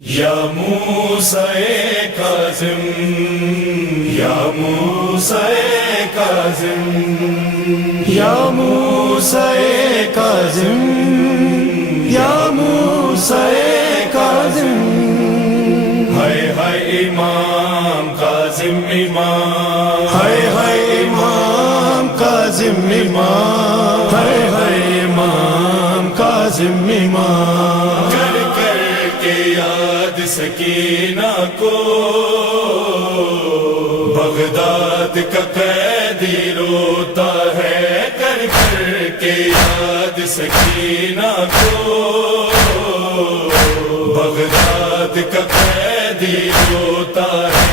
یا موسیٰ کاظم، یا موسیٰ کاظم، یا موسیٰ کاظم، یا موسیٰ کاظم، ہائے ہائے امام کاظم امام، ہائے ہائے امام کاظم امام، ہائے ہائے امام کاظم امام، کر کر کے یاد سکینہ کو بغداد کا قیدی روتا ہے، کر کر کے یاد سکینہ کو بغداد کا قیدی روتا ہے۔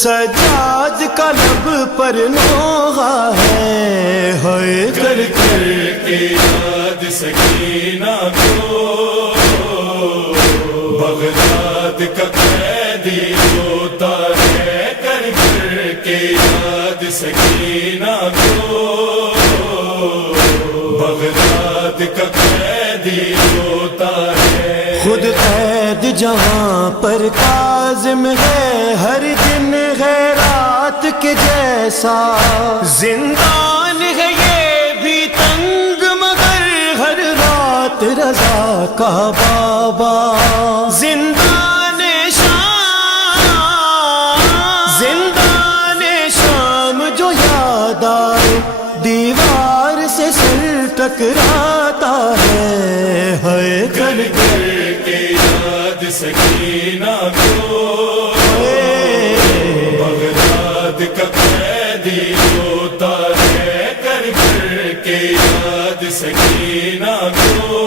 سجاد کا لب پر نوحہ ہے، ہوئے کر کر کے یاد سکینہ کو بغداد کا قیدی روتا ہے، کر کر کے یاد سکینہ کو بغداد کا قیدی روتا ہے۔ خود قید جہاں پر کاظم ہے، ہر دن ہے رات کے جیسا، زندان ہے یہ بھی تنگ مگر ہر رات رضا کا بابا، زندان شام جو یاد آئے دیوار سے سر ٹکراتا ہے، ہے کر کر کے یاد سکینہ کو بغداد کا قیدی روتا ہے، کر کر کے یاد سکینہ کو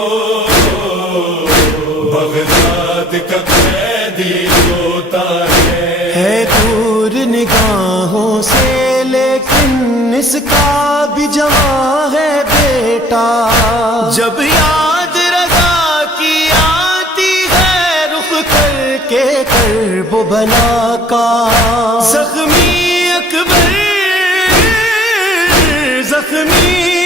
بغداد کا قیدی روتا ہے۔ دور نگاہوں سے لیکن اس کا بھی جوان ہے بیٹا، جب یاد رضا کی آتی ہے رخ کر کے کرب و بلا کا، زخمی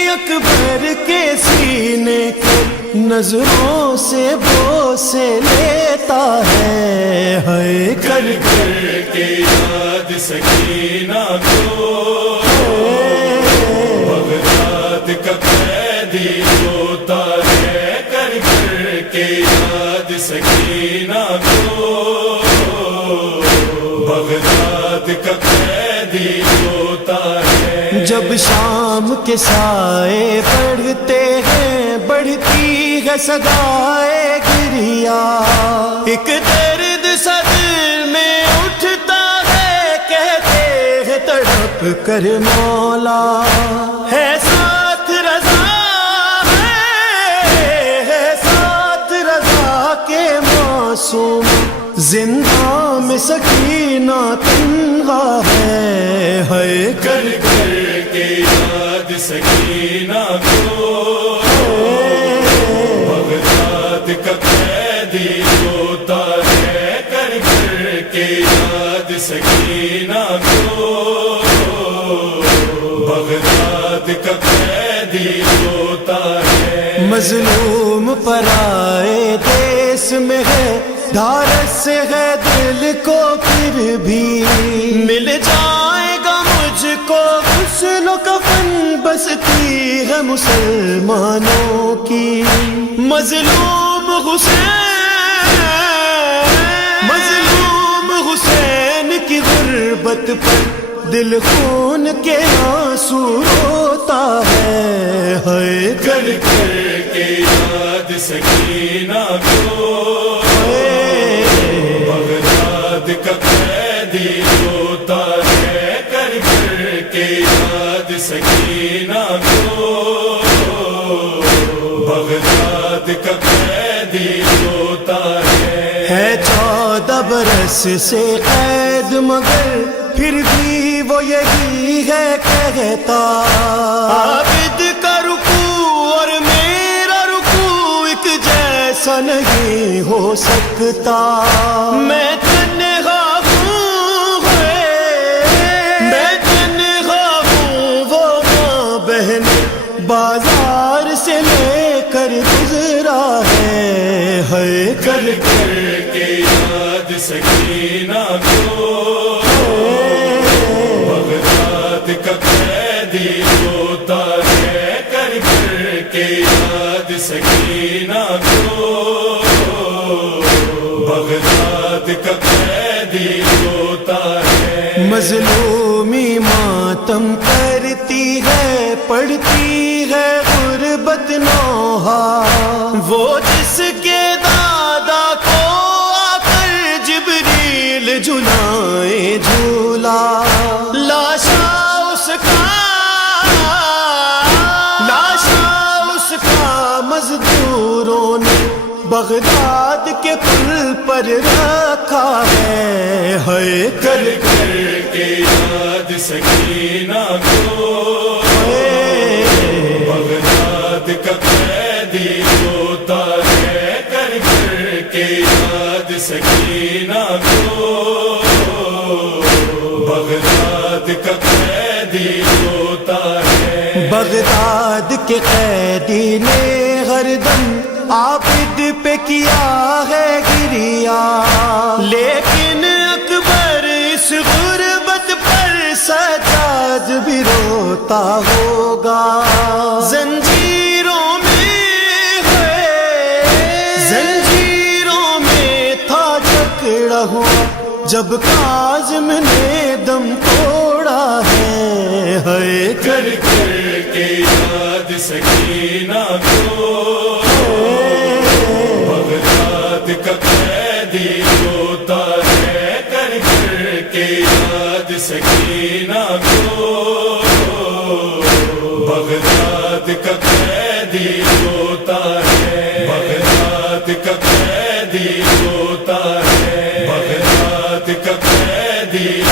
اکبر کے سینے کے نظروں سے بوسے لیتا ہے، کر کر کے یاد سکینہ کو بغداد کا قیدی روتا ہے، کر کر کے یاد سکینہ کو بغداد کا قیدی روتا ہے۔ جب شام کے سائے پڑھتے ہیں بڑھتی ہے صدائے گریا، ایک درد صدر میں اٹھتا ہے، کہتے ہیں تڑپ کر مولا ہے ساتھ رضا، ہے ساتھ رضا کے معصوم، زندہ میں سکینہ تنہا ہے، کر کر کے یاد سکینہ کو بغداد کا قیدی روتا ہے، کر کر کے یاد سکینہ کو بغداد کا قیدی روتا ہے۔ مظلوم پرائے دیس میں ہے، دھارس سے ہے دل کو پھر بھی مل جائے گا مجھ کو حسن و کفن، بستی ہے مسلمانوں کی مظلوم حسین کی غربت پر دل خون کے آنسو روتا ہے، کر کر کے یاد سکینہ کو بغداد کا قیدی روتا ہے، کر کر کے یاد سکینہ کو بغداد کا قیدی روتا ہے۔ 14 برس سے قید مگر پھر بھی وہ یہی ہے کہتا، عابد کا رکوع اور میرا رکوع ایک جیسا نہیں ہو سکتا، میں تنہا ہوں، میں تنہا ہوں، وہ بغداد کا قیدی روتا ہے کر کر کے یاد سکینہ کو، بغداد کا قیدی روتا ہے۔ مظلومی ماتم کرتی ہے، پڑتی ہے غربت نوحہ، وہ جس کے دادا کو آ کر جبریل جھلائے جھولا، لاشا اس کا مزدوروں نے بغداد کے پل پر رکھا ہے، ہے کر کر کے یاد سکینہ کو، بغداد کا قیدی روتا ہے کر کر کے یاد سکینہ کو، بغداد کا قیدی روتا ہے۔ بغداد کے قیدی نے ہردم عابد پہ کیا ہے گریا، لیکن اکبر اس غربت پر سجاد بھی روتا ہوگا، زنجیروں میں تھا جکڑا ہوا جب کاظم نے دم توڑا ہے، کر کر کے یاد سکینہ کو، بغداد کا قیدی روتا ہے کر کر کے یاد سکینہ کو، بغداد کا قیدی روتا ہے، بغداد کا قیدی روتا ہے، بغداد کا قیدی